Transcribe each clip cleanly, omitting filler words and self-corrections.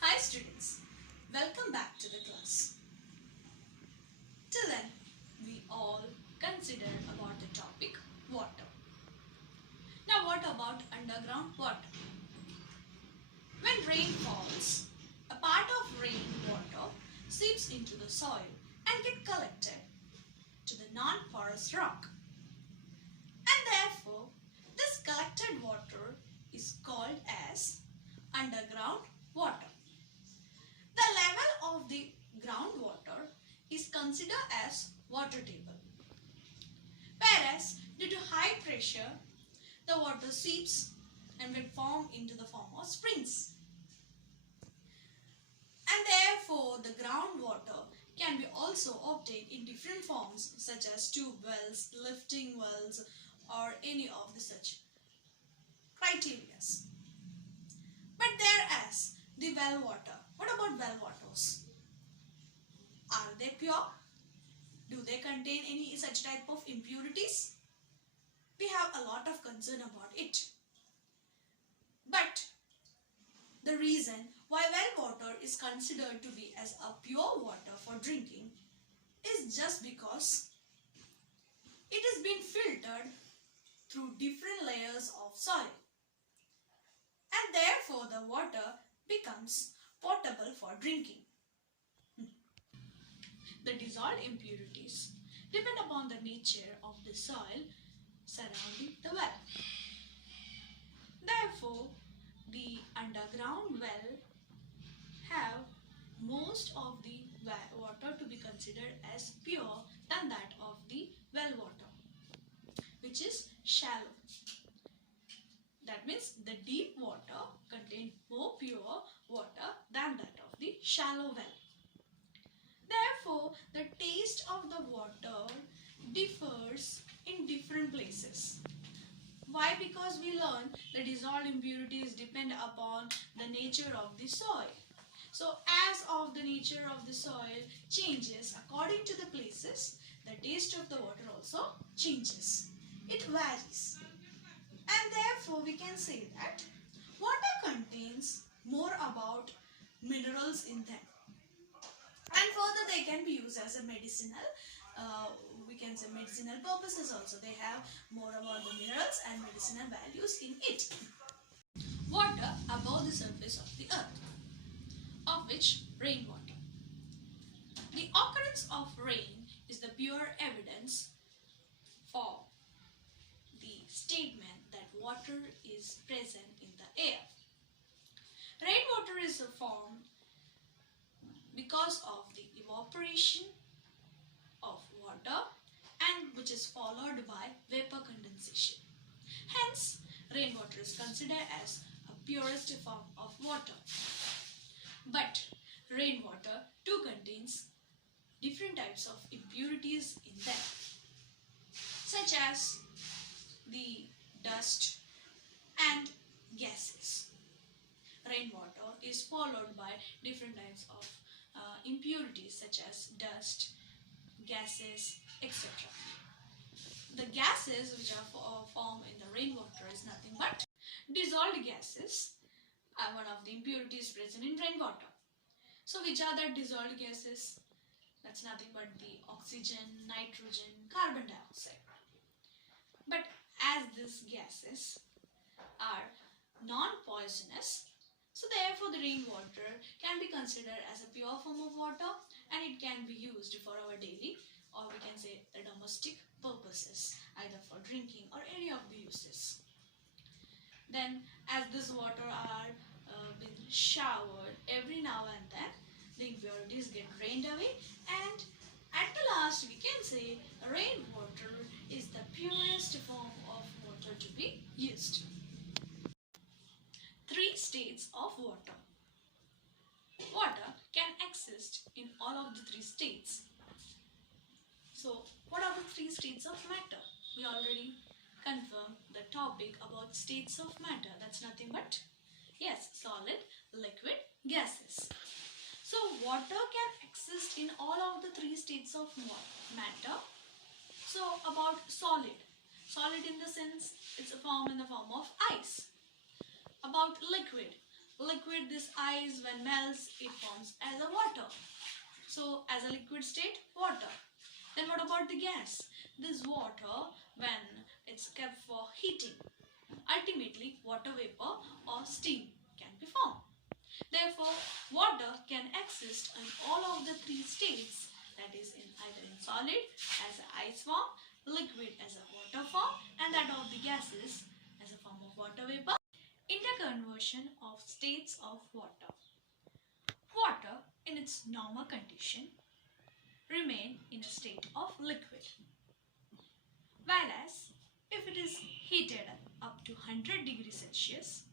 Hi students, welcome back to the class. Till then, we all considered about the topic water. Now what about underground water? When rain falls, a part of rain water seeps into the soil and get collected to the non-porous rock. And therefore, this collected water is called as underground water. The level of the groundwater is considered as water table. Whereas due to high pressure, the water seeps and will form into the form of springs. And therefore, the groundwater can be also obtained in different forms such as tube wells, lifting wells, or any of the such criteria. But whereas the well water, what about well waters? Are they pure? Do they contain any such type of impurities? We have a lot of concern about it. But the reason why well water is considered to be as a pure water for drinking is just because it has been filtered through different layers of soil. And therefore the water becomes potable for drinking. The dissolved impurities depend upon the nature of the soil surrounding the well. Therefore, the underground well have most of the water to be considered as pure than that of the well water, which is shallow. That means the deep water contains more pure water than that of the shallow well. Therefore, the taste of the water differs in different places. Why? Because we learn the dissolved impurities depend upon the nature of the soil. So, as of the nature of the soil changes according to the places, the taste of the water also changes. It varies. And therefore, we can say that water contains more about minerals in them. And further, they can be used as a medicinal, we can say medicinal purposes also. They have more about the minerals and medicinal values in it. Water above the surface of the earth, of which rainwater. The occurrence of rain is the pure evidence for the statement that water is present in the air. Rainwater is formed because of the evaporation of water and which is followed by vapor condensation. Hence, rainwater is considered as a purest form of water. But rainwater too contains different types of impurities in them, such as the dust and gases. Rainwater is followed by different types of impurities such as dust, gases, etc. The gases which are formed in the rainwater is nothing but dissolved gases are one of the impurities present in rainwater. So which are the dissolved gases? That's nothing but the oxygen, nitrogen, carbon dioxide. But as these gases are non-poisonous, so therefore the rainwater can be considered as a pure form of water and it can be used for our daily or we can say the domestic purposes, either for drinking or any of the uses. Then as this water are been showered every now and then, the impurities get drained away and at the last we can say rainwater is the purest form of water to be used. Three states of water. Water can exist in all of the three states. So, what are the three states of matter? We already confirmed the topic about states of matter. That's nothing but, yes, solid, liquid, gases. So, water can exist in all of the three states of matter. So, about solid. Solid in the sense, it's a form in the form of ice. About liquid. liquid, this ice when melts, it forms as a water. So as a liquid state, water. Then what about the gas? This water, when it's kept for heating, ultimately water vapor or steam can be formed. Therefore, water can exist in all of the three states, that is in either in solid as an ice form, liquid as a water form, and that of the gases as a form of water vapor. Interconversion of states of water. Water in its normal condition remain in a state of liquid. Whereas if it is heated up to 100 degrees Celsius,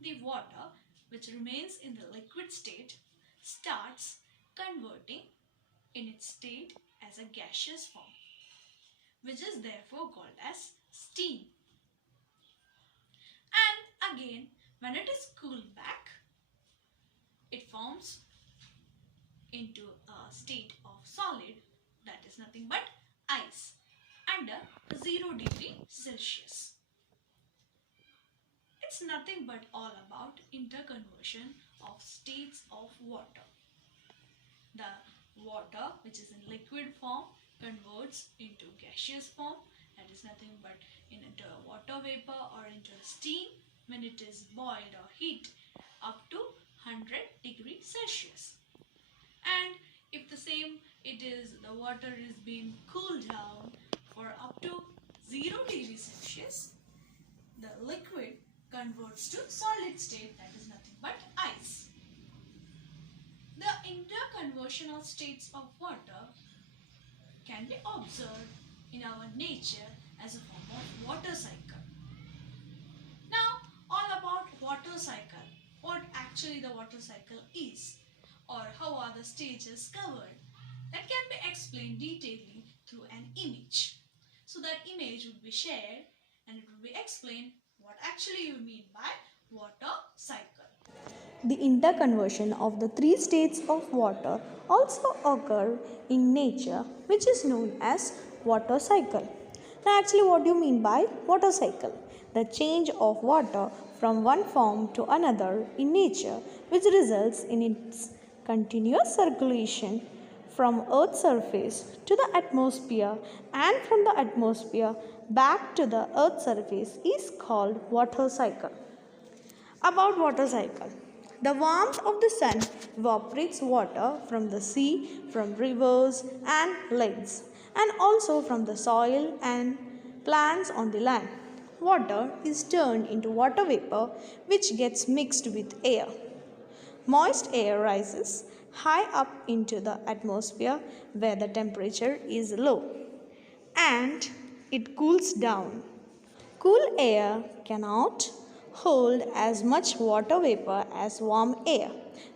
the water which remains in the liquid state starts converting in its state as a gaseous form, which is therefore called as steam. And again, when it is cooled back, it forms into a state of solid, that is nothing but ice, under 0 degree Celsius. It's nothing but all about interconversion of states of water. The water which is in liquid form converts into gaseous form, that is nothing but into water vapor or into steam when it is boiled or heat up to 100 degrees Celsius. And if the same the water is being cooled down for up to 0 degrees Celsius, the liquid converts to solid state, that is nothing but ice. The interconversional states of water can be observed in our nature as a form of water cycle. Now, all about water cycle, what actually the water cycle is, or how are the stages covered, that can be explained detailedly through an image. So that image would be shared and it would be explained what actually you mean by water cycle. The interconversion of the three states of water also occur in nature, which is known as water cycle. Now actually what do you mean by water cycle? The change of water from one form to another in nature, which results in its continuous circulation from Earth's surface to the atmosphere and from the atmosphere back to the Earth's surface, is called water cycle. About water cycle. The warmth of the sun evaporates water from the sea, from rivers and lakes, and also from the soil and plants on the land. Water is turned into water vapor, which gets mixed with air. Moist air rises high up into the atmosphere where the temperature is low, and it cools down. Cool air cannot hold as much water vapor as warm air.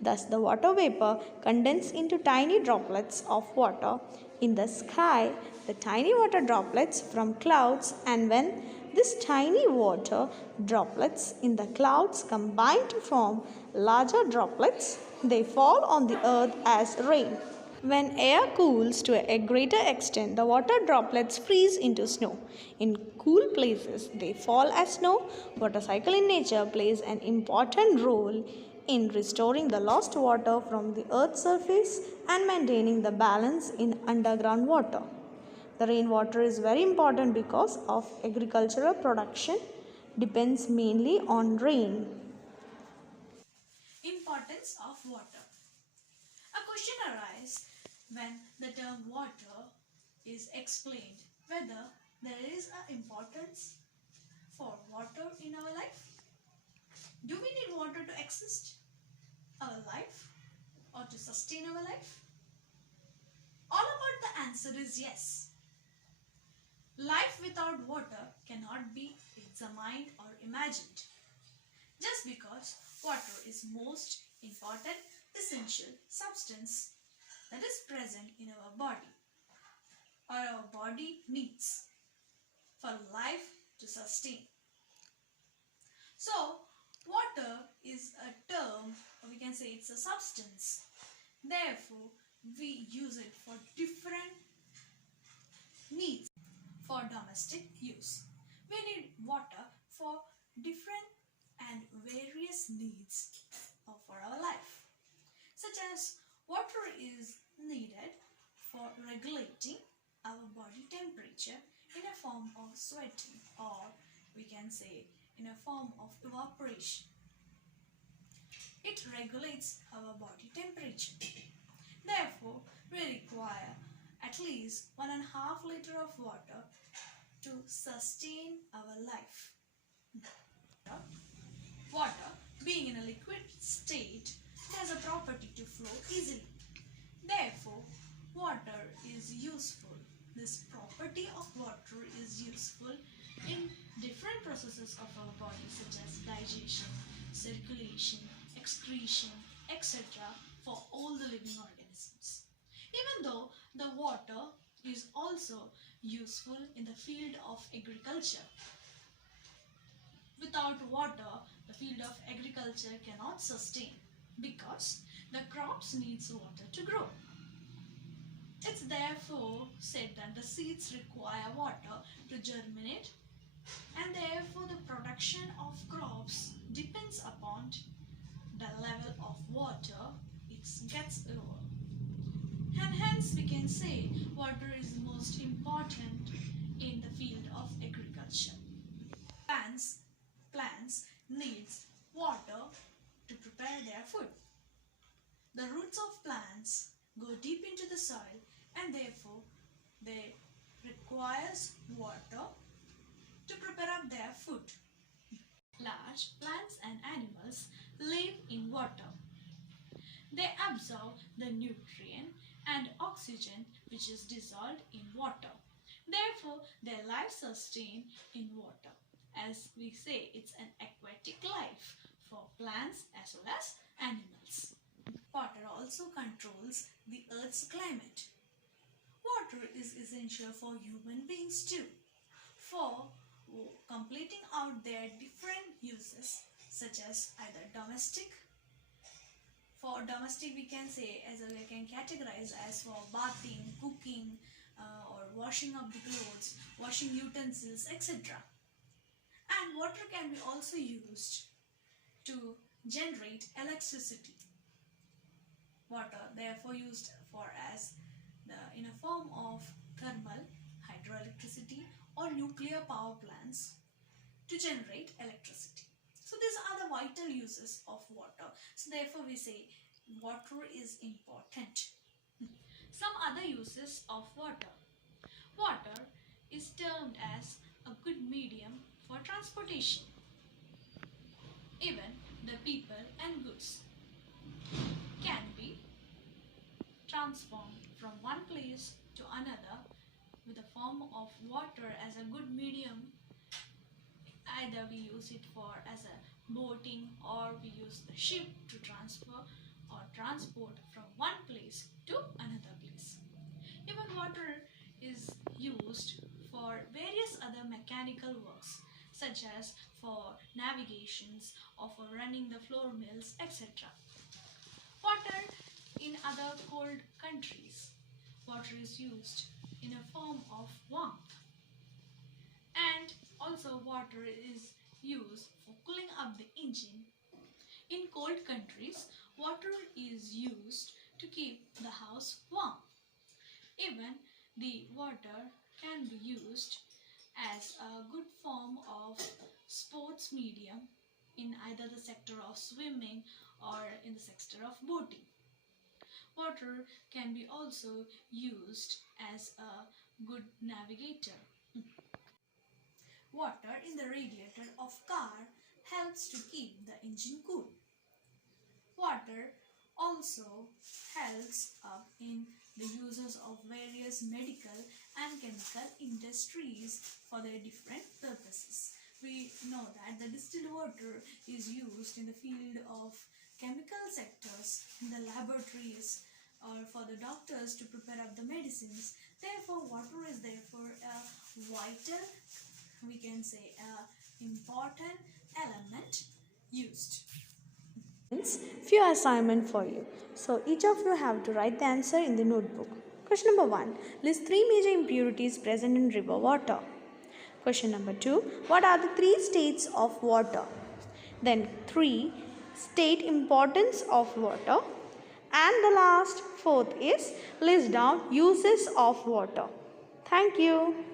Thus, the water vapor condenses into tiny droplets of water in the sky, the tiny water droplets from clouds, and when these tiny water droplets in the clouds combine to form larger droplets, they fall on the earth as rain. When air cools to a greater extent, the water droplets freeze into snow. In cool places, they fall as snow. Water cycle in nature plays an important role in restoring the lost water from the earth's surface and maintaining the balance in underground water. The rainwater is very important because of agricultural production depends mainly on rain. Importance of water. A question arises when the term water is explained, whether there is an importance for water in our life. Do we need water to exist our life or to sustain our life? All about the answer is yes. Life without water cannot be examined or imagined. Just because water is most important essential substance that is present in our body or our body needs for life to sustain. So, water is a term, or we can say it's a substance. Therefore, we use it for different needs for domestic use. We need water for different and various needs Water is needed for regulating our body temperature in a form of sweating, or we can say in a form of evaporation. It regulates our body temperature. Therefore, we require at least 1.5 liter of water to sustain our life. Water, being in a liquid state, has a property to flow easily. Therefore, water is useful. This property of water is useful in different processes of our body, such as digestion, circulation, excretion, etc. for all the living organisms. Even though the water is also useful in the field of agriculture. Without water, the field of agriculture cannot sustain because the crops needs water to grow. It's therefore said that the seeds require water to germinate, and therefore the production of crops depends upon the level of water it gets over. And hence we can say water is most important in the field of agriculture. Plants needs water to prepare their food. The roots of plants go deep into the soil, and therefore they requires water to prepare up their food. Large plants and animals live in water. They absorb the nutrient and oxygen which is dissolved in water. Therefore, their life sustain in water. As we say, it's an aquatic life for plants as well as animals. Water also controls the Earth's climate. Water is essential for human beings too, for completing out their different uses, such as either domestic. For domestic, we can say, as we can categorize as for bathing, cooking, or washing of the clothes, washing utensils, etc. And water can be also used to generate electricity. Water therefore used for as in a form of thermal, hydroelectricity, or nuclear power plants to generate electricity. So these are the vital uses of water. So therefore we say water is important. Some other uses of water. Water is termed as a good medium for transportation. Even the people and goods can be transformed from one place to another with the form of water as a good medium. Either we use it for as a boating, or we use the ship to transfer or transport from one place to another place. Even water is used for various other mechanical works, such as for navigations or for running the floor mills, etc. Water in other cold countries, water is used in a form of warmth. And also water is used for cooling up the engine. In cold countries, water is used to keep the house warm. Even the water can be used as a good form of sports medium in either the sector of swimming or in the sector of boating. Water can be also used as a good navigator. Water in the radiator of car helps to keep the engine cool. Water also helps in the uses of various medical and chemical industries for their different purposes. We know that the distilled water is used in the field of chemical sectors, in the laboratories, or for the doctors to prepare up the medicines. Therefore, water is therefore a vital, we can say, important element used. Few assignment for you. So each of you have to write the answer in the notebook. Question number 1. List 3 major impurities present in river water. Question number 2. What are the 3 states of water? Then 3. State importance of water. And the last, fourth is list down uses of water. Thank you.